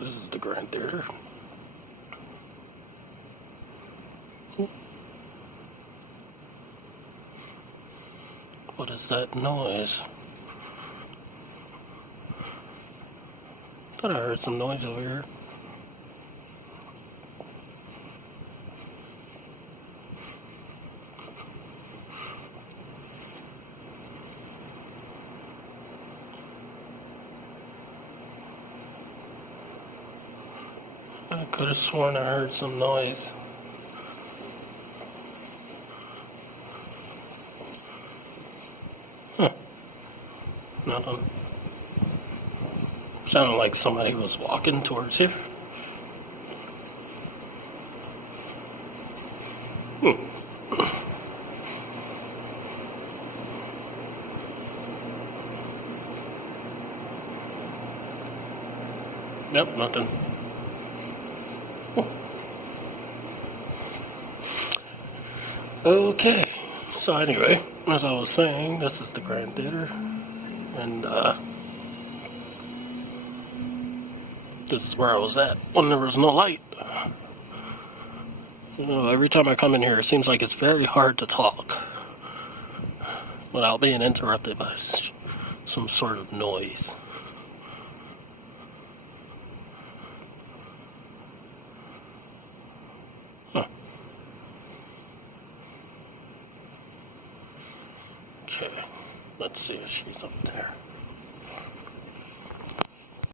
This is the Grand Theater. What is that noise? Thought I heard some noise over here. I could have sworn I heard some noise. Huh. Nothing. Sounded like somebody was walking towards here. Nope, nothing. Okay, so anyway, as I was saying, this is the Grand Theater, and this is where I was at when there was no light. You know, every time I come in here, it seems like it's very hard to talk without being interrupted by some sort of noise. Huh. Okay, let's see if she's up there.